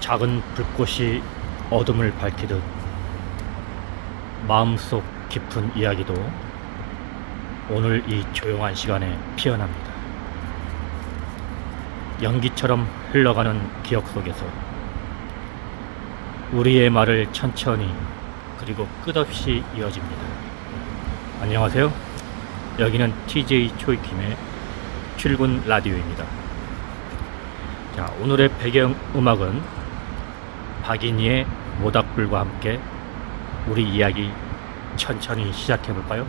작은 불꽃이 어둠을 밝히듯 마음속 깊은 이야기도 오늘 이 조용한 시간에 피어납니다. 연기처럼 흘러가는 기억 속에서 우리의 말을 천천히 그리고 끝없이 이어집니다. 안녕하세요. 여기는 TJ 초이킴의 출근 라디오입니다. 자, 오늘의 배경음악은 박인희의 모닥불과 함께 우리 이야기 천천히 시작해 볼까요?